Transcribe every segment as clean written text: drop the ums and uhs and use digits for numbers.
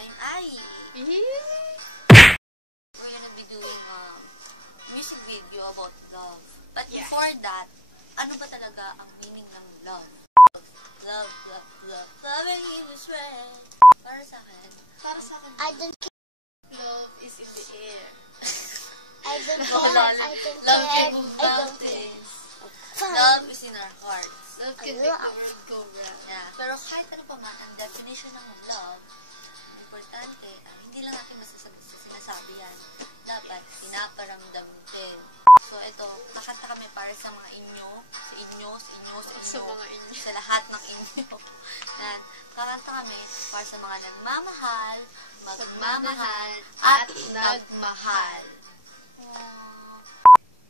I'm Ai. We're gonna be doing a music video about love. But before that, ano ba talaga ang meaning ng love? Love, love, love. Loving you is red. Para sa akin. I don't care. Love is in the air. I don't Oh, care. lol. I don't Love care. can move I don't mountains. care. Love is in our hearts. Love can make the world go round. Yeah. Pero kahit ano pa man, ang definition ng love, importante, hindi lang natin sinasabi yan. Dapat, pinaparamdam din. So, ito, kakanta kami para sa mga inyo, sa inyo, Sa mga inyo. sa lahat ng inyo. Yan. Kakanta kami para sa mga nagmamahal, magmamahal, at nagmahal.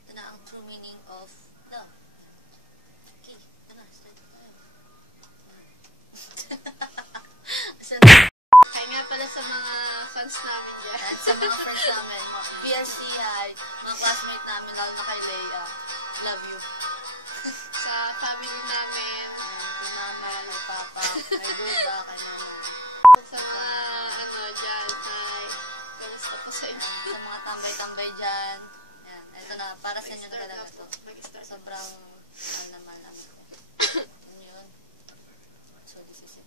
Ito na ang true meaning of love. Okay, ito na, start tayo. Kaya nga pala sa mga fans namin dyan. At sa mga friends namin, mga BLCI, mga classmate namin, lalo na kay Leia, love you. Sa family namin. Kay mama, kay papa, kay Buda, kay mama. Sa mga dyan. Ay, kamusta po sa inyo? Sa mga tambay-tambay dyan. Yan, ito na, para sa inyo na talaga to. Sobrang, naman lang ko. Yun. So, this is it.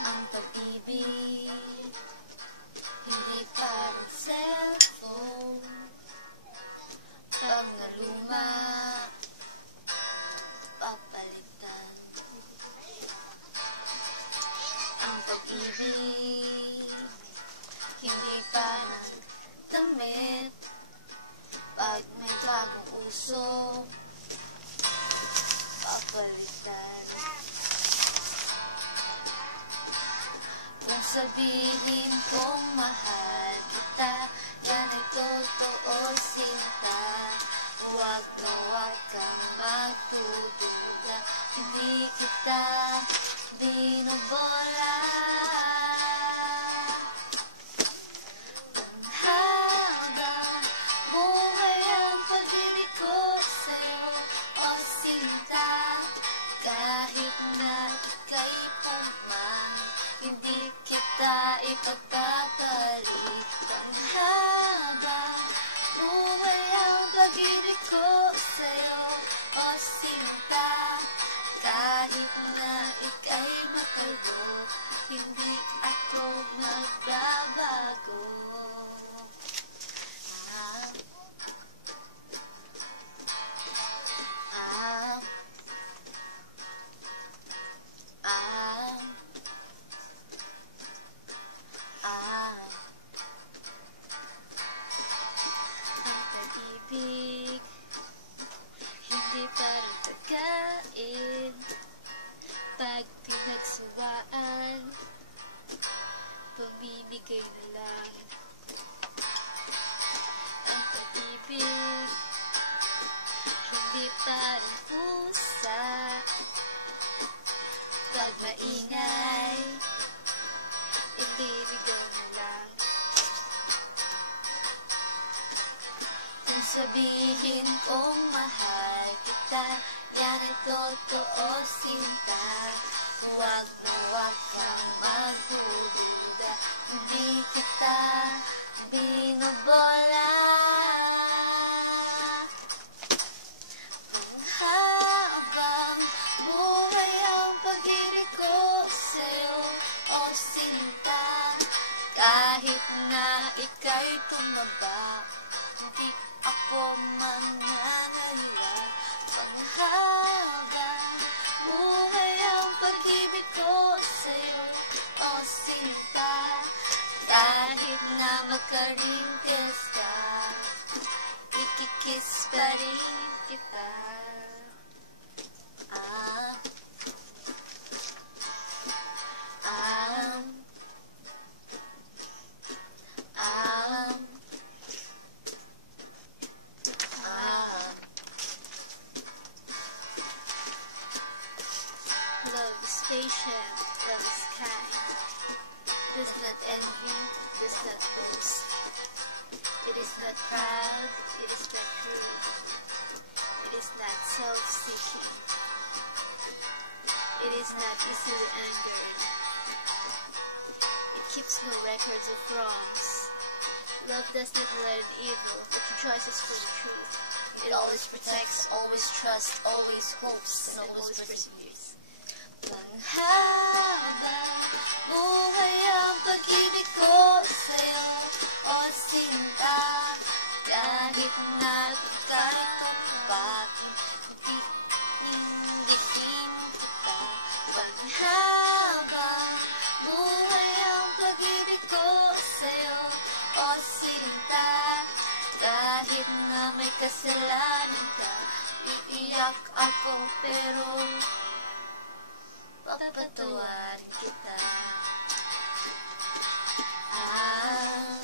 Ang pag-ibig, hindi parang cellphone. Pag naluma, papalitan. Ang pag-ibig, hindi parang damit. Pag may bagong uso, papalitan. Kung sabihin kong mahal kita, yan ay totoo sinta. Huwag na huwag kang magtududa, hindi kita binubola. Ang habang buhay ang pag-ibig ko sa'yo, o sinta. Kahit na ika'y puman, hindi kita ipagpapalit. Ang habang buhay ang pag-ibig ko sa'yo, o sinta. Kahit na ika'y makalbo, hindi ako magbabago. Ang pag-ibig, hindi parang pagkain. Pag pinagsuwaan, pamimigay na lang. Ang pag-ibig, hindi parang pusa. Pag maingay, ibibigay na lang. Kung sabihin kong mahal kita, yan ay totoo sinta. Huwag na huwag kang magdududa, hindi kita binubola. Ang habang buhay ang pag-ibig ko sa'yo, o sinta. Kahit na ika'y tumaba, hindi ako mananalila. Ang habang buhay ang pag-ibig ko sa'yo, o sinta. Kahit na magka-wrinkles ka, ikikiss pa rin kita. Love is patient, love is kind. Does not envy, does not boast. It is not proud, it is not rude. It is not self-seeking. It is not easily angered. It keeps no records of wrongs. Love does not learn evil, but rejoices for the truth. It always protects, always trusts, always hopes, and always perseveres. Panghabang buhay ang pag-ibig ko sa'yo, o sinta. Kahit na kahit bakit iindigin kita. Panghabang buhay ang pag-ibig ko sa'yo, o sinta. Kahit na may kasalanan ka, iiyak ako pero papatawarin kita. Ah,